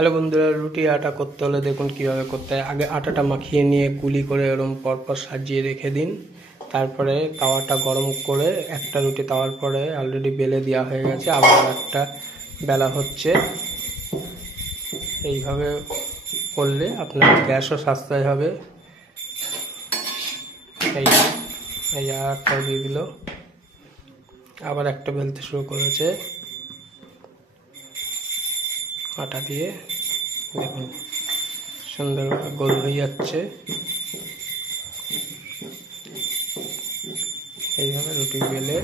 Hello বন্ধুরা, রুটি আটা করতে হলে দেখুন কিভাবে করতে হয়। আগে আটাটা মাখিয়ে নিয়ে গুলি করে এরকম পরপর সাজিয়ে রেখে দিন। তারপরে তাওয়াটা গরম করে একটা রুটি তাওয়ার পরে অলরেডি বেলে দেওয়া হয়ে গেছে, আবার একটা বেলা হচ্ছে। এইভাবে করলে আপনার গ্যাসও সাশ্রয় হবে। এই আর একটা দিয়ে দিল, আবার একটা বেলতে শুরু করেছে আটা দিয়ে। দেখুন সুন্দরভাবে গোল হয়ে যাচ্ছে। এইভাবে রুটি বেলে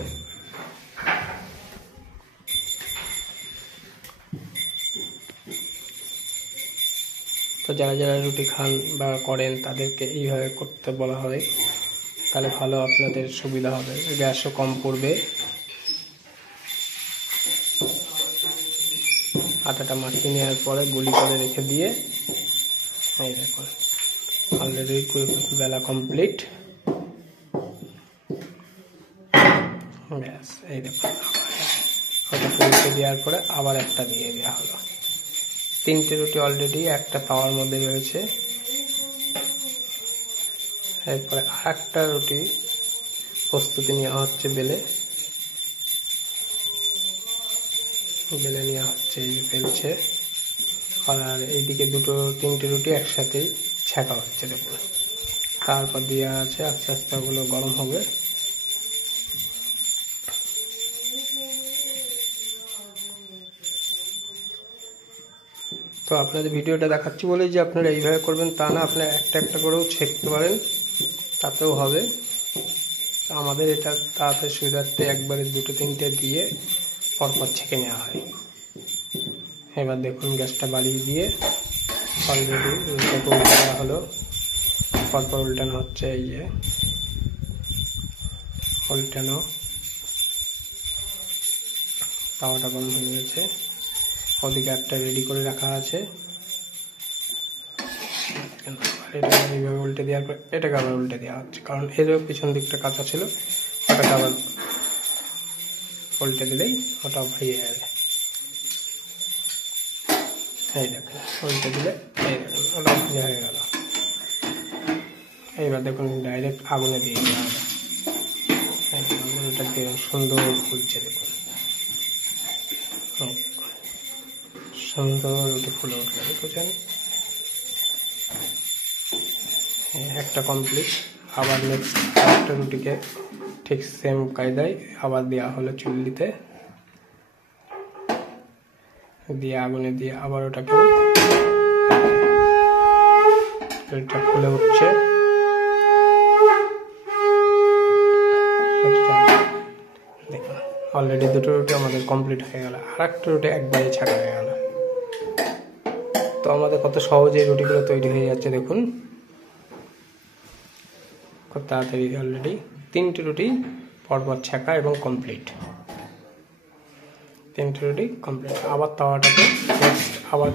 তো যারা যারা রুটি খান বা করেন তাদেরকে এইভাবে করতে বলা হয়, তাহলে ভালো আপনাদের সুবিধা হবে, গ্যাসও কম পড়বে। আটাটা মাখিয়ে নেওয়ার পরে গুলি করে রেখে দিয়ে এই দেখুন অলরেডি বেলা কমপ্লিট। ব্যাস এই দেখুন ওটা উল্টে দেওয়ার পরে আবার একটা দিয়ে দেওয়া হলো। তিনটে রুটি অলরেডি একটা তাওয়ার মধ্যে রয়েছে। এরপরে আর একটা রুটি প্রস্তুতি নেওয়া হচ্ছে, বেলে নেওয়া হচ্ছে। এই ফেলছে আর এইদিকে তিনটে রুটি একসাথেই ছ্যাঁকা হচ্ছে দেখুন। তারপর দেওয়া আছে, আস্তে আস্তে ওগুলো গরম হবে। তো আপনাদের ভিডিওটা দেখাচ্ছি বলে যে আপনারা এইভাবে করবেন তা না, আপনারা একটা একটা করেও ছেঁকতে পারেন, তাতেও হবে। আমাদের এটা তাড়াতাড়ি সুবিধার্থে একবারে দুটো তিনটে দিয়ে পরপর ছেঁকে নেওয়া হয়। এবার দেখুন গ্যাসটা বাড়িয়ে দিয়ে অলরেডি উল্টে দেওয়া হলো, পরপর উল্টানো হচ্ছে। এই যে উল্টানো, তাওয়াটা গরম হয়ে গেছে। ওদিকে একটা রেডি করে রাখা আছে। এটা এইভাবে উল্টে দেওয়ার পর এটাকে আবার উল্টে দেওয়া হচ্ছে, কারণ এরও পিছন দিকটা কাঁচা ছিল, ওটাকে আবার উল্টে দিলেই ওটাও ভেঙে যাবে। এই দেখুন উল্টে দিলে এই দেখুন ওটা ভেঙে হয়ে গেল। এইবার দেখুন ডাইরেক্ট আগুনে দিয়ে দেওয়া হবে। ওটাকে সুন্দর ফুলছে দেখুন, সুন্দর রুটি ফুলে উঠলে দেখুছেন। একটা কমপ্লিট। আবার নেক্সট একটা রুটিকে ঠিক সেম কায়দায় আবার দেওয়া হলো চুল্লিতে দিয়ে, আগুনে দিয়ে আবার ওটাকে ফুলে উঠছে। দেখুন অলরেডি দুটো রুটি আমাদের কমপ্লিট হয়ে গেল, আর একটা রুটি একবারে ছাড়া হয়ে গেল। তো আমাদের কত সহজে রুটিগুলো তৈরি হয়ে যাচ্ছে দেখুন, খুব তাড়াতাড়ি। অলরেডি তিনটে রুটি পরপর ছাঁকা এবং কমপ্লিট। তিনটে রুটি কমপ্লিট। আবার তাওয়াটাকে আবার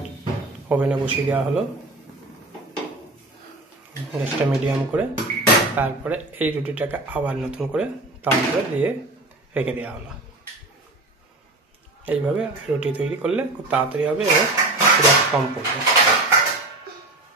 ওভেনে বসিয়ে দেওয়া হলো, গ্যাসটা মিডিয়াম করে। তারপরে এই রুটিটাকে আবার নতুন করে তাওয়াতে দিয়ে রেখে দেওয়া হলো। এইভাবে রুটি তৈরি করলে খুব তাড়াতাড়ি হবে এবং গ্যাস কম পড়বে।